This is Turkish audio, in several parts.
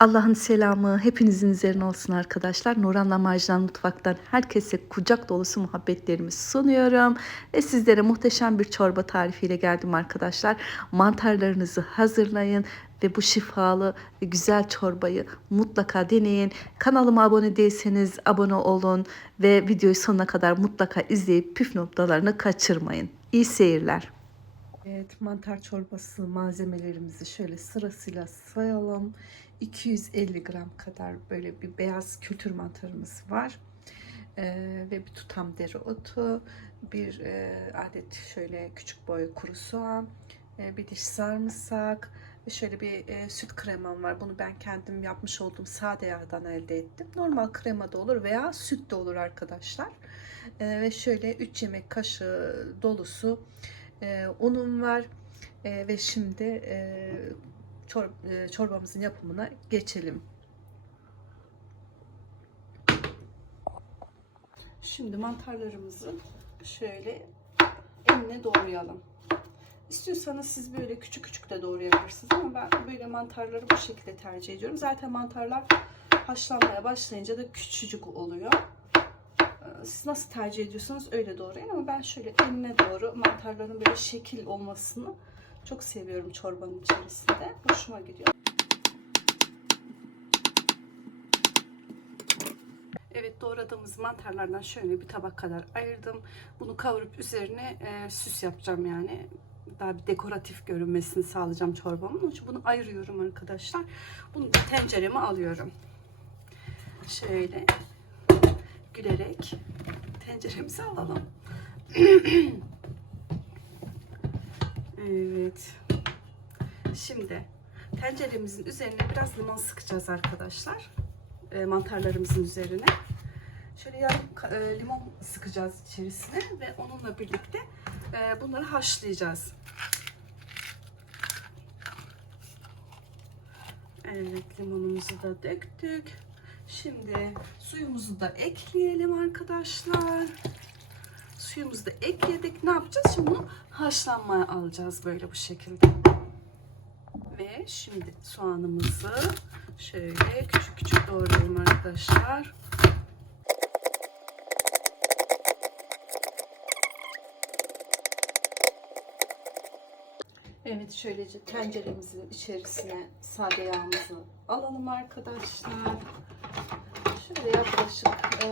Allah'ın selamı hepinizin üzerine olsun arkadaşlar. Nuran'la Marjinal Mutfak'tan herkese kucak dolusu muhabbetlerimi sunuyorum. Ve sizlere muhteşem bir çorba tarifiyle geldim arkadaşlar. Mantarlarınızı hazırlayın ve bu şifalı ve güzel çorbayı mutlaka deneyin. Kanalıma abone değilseniz abone olun ve videoyu sonuna kadar mutlaka izleyip püf noktalarını kaçırmayın. İyi seyirler. Evet, mantar çorbası malzemelerimizi şöyle sırasıyla sayalım. 250 gram kadar böyle bir beyaz kültür mantarımız var. Ee, ve bir tutam dereotu, bir e, adet şöyle küçük boy kuru soğan, e, bir diş sarımsak ve şöyle bir e, süt kremam var. Bunu ben kendim yapmış olduğum sade yağdan elde ettim. Normal krema da olur veya süt de olur arkadaşlar. E, ve şöyle 3 yemek kaşığı dolusu e, unum var E, ve şimdi e, çor, e, çorbamızın yapımına geçelim. Şimdi mantarlarımızı şöyle eline doğrayalım. İstiyorsanız siz böyle küçük küçük de doğrayabilirsiniz ama ben böyle mantarları bu şekilde tercih ediyorum. Zaten mantarlar haşlanmaya başlayınca da küçücük oluyor. Ee, Siz nasıl tercih ediyorsanız öyle doğrayın ama ben şöyle eline doğru mantarların böyle şekil olmasını çok seviyorum çorbanın içerisinde. Hoşuma gidiyor. Evet doğradığımız mantarlardan şöyle bir tabak kadar ayırdım. Bunu kavurup üzerine e, süs yapacağım yani. Daha bir dekoratif görünmesini sağlayacağım çorbamın. Onun için bunu ayırıyorum arkadaşlar. Bunu da tencereme alıyorum. Şöyle gülerek tenceremizi alalım. evet. Şimdi tenceremizin üzerine biraz limon sıkacağız arkadaşlar. E, mantarlarımızın üzerine. Şöyle yarım e, limon sıkacağız içerisine ve onunla birlikte e, bunları haşlayacağız. Evet limonumuzu da döktük. Şimdi suyumuzu da ekleyelim arkadaşlar. Suyumuzu da ekledik. Ne yapacağız? Şimdi bunu haşlanmaya alacağız böyle bu şekilde. Ve şimdi soğanımızı şöyle küçük küçük doğrayalım arkadaşlar. Evet şöylece tenceremizin içerisine sade yağımızı alalım arkadaşlar. Şöyle yaklaşık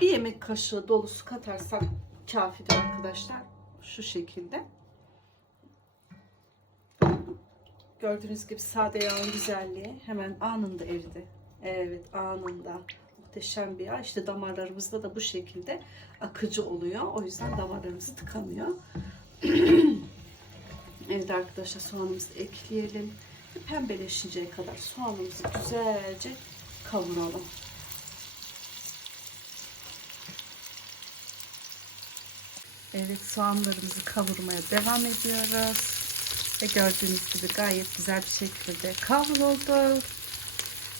bir yemek kaşığı dolusu katarsak kafidir arkadaşlar. Şu şekilde. Gördüğünüz gibi sade yağın güzelliği hemen anında eridi. Evet anında. Muhteşem bir yağ. İşte damarlarımızda da bu şekilde akıcı oluyor. O yüzden damarlarımızı tıkamıyor. Evet arkadaşlar soğanımızı ekleyelim. Pembeleşinceye kadar soğanımızı güzelce kavuralım. Evet soğanlarımızı kavurmaya devam ediyoruz. Ve gördüğünüz gibi gayet güzel bir şekilde kavruldu.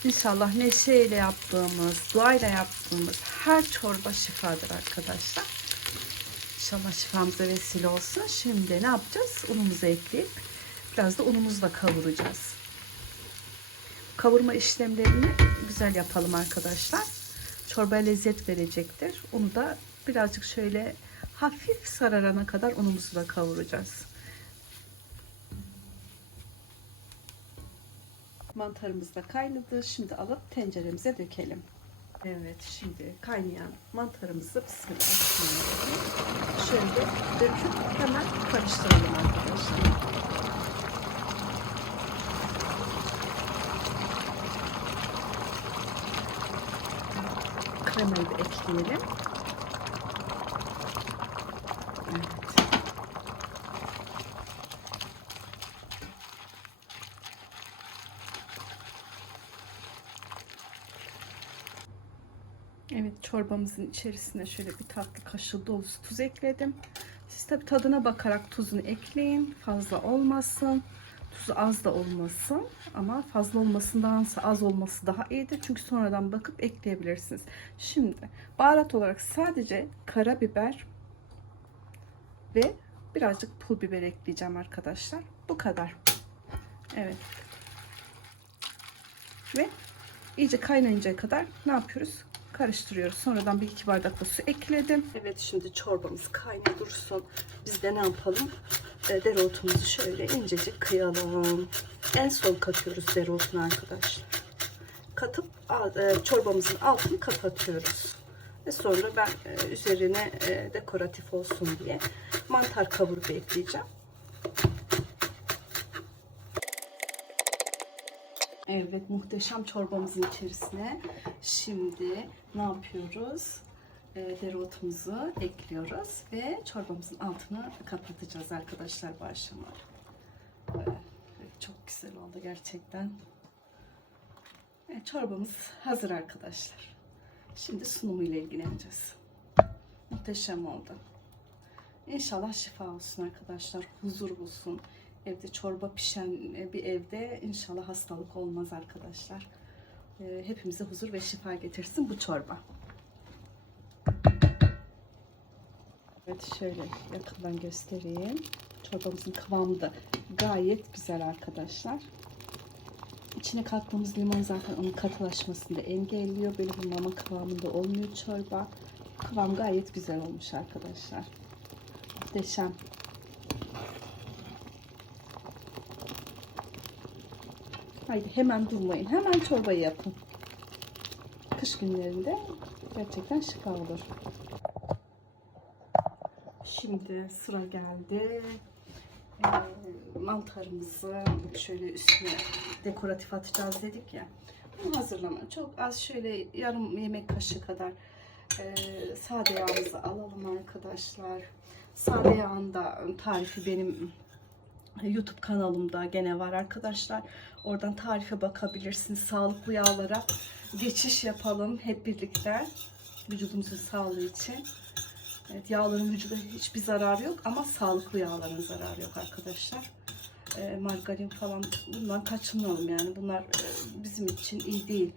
İnşallah neşeyle yaptığımız, duayla yaptığımız her çorba şifadır arkadaşlar. İnşallah şifamıza vesile olsun. Şimdi ne yapacağız? Unumuzu ekleyip biraz da unumuzla kavuracağız. Kavurma işlemlerini güzel yapalım arkadaşlar. Çorbaya lezzet verecektir. Onu da birazcık şöyle hafif sararana kadar unumuzu da kavuracağız. Mantarımız da kaynadı. Şimdi alıp tenceremize dökelim. Evet şimdi kaynayan mantarımızı bismillahirrahmanirrahim şöyle döküp hemen karıştıralım arkadaşlar. Kremayı da ekleyelim. Evet. Evet çorbamızın içerisine şöyle bir tatlı kaşığı dolusu tuz ekledim. Siz tabi tadına bakarak tuzunu ekleyin. Fazla olmasın. Tuzu az da olmasın. Ama fazla olmasındansa az olması daha iyidir. Çünkü sonradan bakıp ekleyebilirsiniz. Şimdi baharat olarak sadece karabiber ve birazcık pul biber ekleyeceğim arkadaşlar. Bu kadar. Evet. Ve iyice kaynayıncaya kadar ne yapıyoruz? Karıştırıyoruz. Sonradan bir iki bardak da su ekledim. Evet şimdi çorbamız kaynıyor dursun. Biz de ne yapalım? E, dereotumuzu şöyle incecik kıyalım. En son katıyoruz dereotunu arkadaşlar. Katıp e, çorbamızın altını kapatıyoruz. Ve sonra ben e, üzerine e, dekoratif olsun diye mantar kavurup ekleyeceğim. Evet muhteşem çorbamızın içerisine şimdi ne yapıyoruz? E, dereotumuzu ekliyoruz ve çorbamızın altını kapatacağız arkadaşlar bu aşamada. Evet, çok güzel oldu gerçekten. Evet, çorbamız hazır arkadaşlar. Şimdi sunumu ile ilgileneceğiz. Muhteşem oldu. İnşallah şifa olsun arkadaşlar. Huzur bulsun. Evde çorba pişen bir evde inşallah hastalık olmaz arkadaşlar. Ee, Hepimize huzur ve şifa getirsin bu çorba. Evet şöyle yakından göstereyim. Çorbamızın kıvamı da gayet güzel arkadaşlar. İçine kattığımız limon zaten onun katılaşmasını da engelliyor. Böyle bir mama kıvamında olmuyor çorba. Kıvam gayet güzel olmuş arkadaşlar. Muhteşem. Haydi hemen durmayın. Hemen çorbayı yapın. Kış günlerinde gerçekten şifa olur. Şimdi sıra geldi. Ee, mantarımızı şöyle üstüne dekoratif atacağız dedik ya. Bunu hazırlama. Çok az şöyle yarım yemek kaşığı kadar e, sade yağımızı alalım arkadaşlar. Sade yağında tarifi benim YouTube kanalımda gene var arkadaşlar. Oradan tarife bakabilirsiniz. Sağlıklı yağlara geçiş yapalım hep birlikte. Vücudumuzun sağlığı için. Evet, yağların vücuda hiçbir zararı yok ama sağlıklı yağların zararı yok arkadaşlar. Ee, margarin falan bundan kaçınalım yani. Bunlar e, bizim için iyi değil.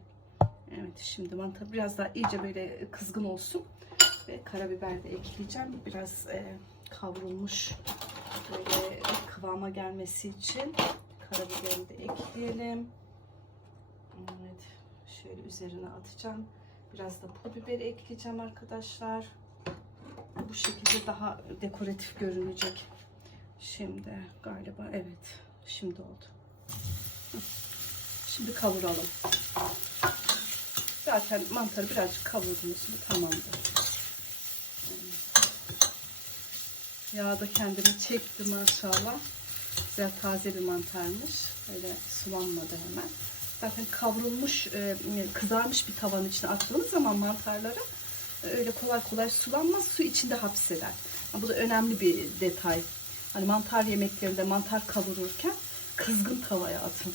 Evet şimdi mantar biraz daha iyice böyle kızgın olsun. Ve karabiber de ekleyeceğim. Biraz e, kavrulmuş böyle kıvama gelmesi için karabiberi de ekleyelim. Evet şöyle üzerine atacağım. Biraz da pul biber ekleyeceğim arkadaşlar bu şekilde daha dekoratif görünecek. Şimdi galiba evet. Şimdi oldu. Şimdi kavuralım. Zaten mantarı birazcık kavurdunuz mu tamamdır. Yağ da kendini çekti maşallah. Güzel taze bir mantarmış. Öyle sulanmadı hemen. Zaten kavrulmuş, e, kızarmış bir tavanın içine attığınız zaman mantarları öyle kolay kolay sulanmaz. Su içinde hapseder. Bu da önemli bir detay. Hani mantar yemeklerinde mantar kavururken kızgın tavaya atın.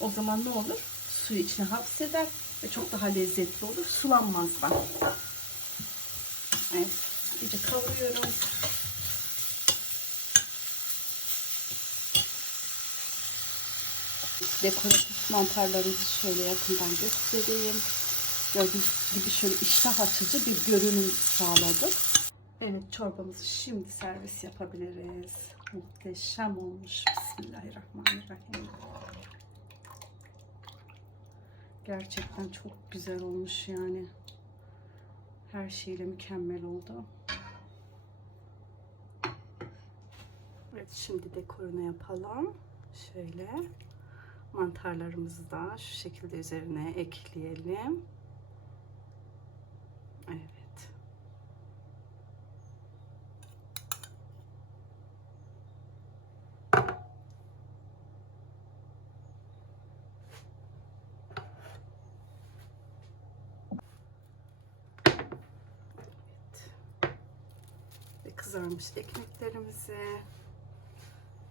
O zaman ne olur? Suyu içine hapseder ve çok daha lezzetli olur. Sulanmaz da. Evet. İyice kavuruyorum. Dekoratif mantarlarımızı şöyle yakından göstereyim. Gördüğünüz gibi şöyle iştah açıcı bir görünüm sağladık. Evet çorbamızı şimdi servis yapabiliriz. Muhteşem olmuş. Bismillahirrahmanirrahim. Gerçekten çok güzel olmuş yani. Her şeyle mükemmel oldu. Evet şimdi dekorunu yapalım. Şöyle mantarlarımızı da şu şekilde üzerine ekleyelim. Evet. Evet. Ve kızarmış ekmeklerimizi.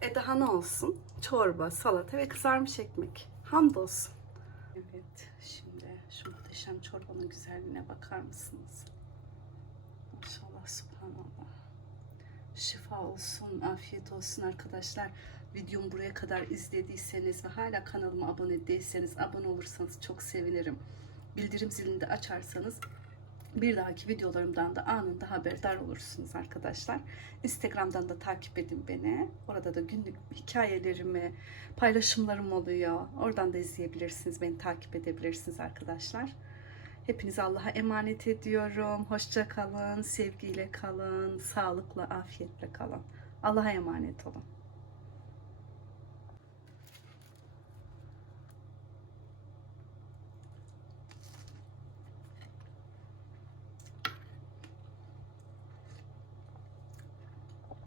E daha ne olsun? Çorba, salata ve kızarmış ekmek. Hamdolsun. Evet, şimdi şu muhteşem çorbanın güzelliğine bakar mısınız? Maşallah, subhanallah. Şifa olsun, afiyet olsun arkadaşlar. Videomu buraya kadar izlediyseniz ve hala kanalıma abone değilseniz abone olursanız çok sevinirim. Bildirim zilini de açarsanız Bir dahaki videolarımdan da anında haberdar olursunuz arkadaşlar. Instagram'dan da takip edin beni. Orada da günlük hikayelerimi, paylaşımlarım oluyor. Oradan da izleyebilirsiniz, beni takip edebilirsiniz arkadaşlar. Hepinizi Allah'a emanet ediyorum. Hoşça kalın, sevgiyle kalın, sağlıkla, afiyetle kalın. Allah'a emanet olun.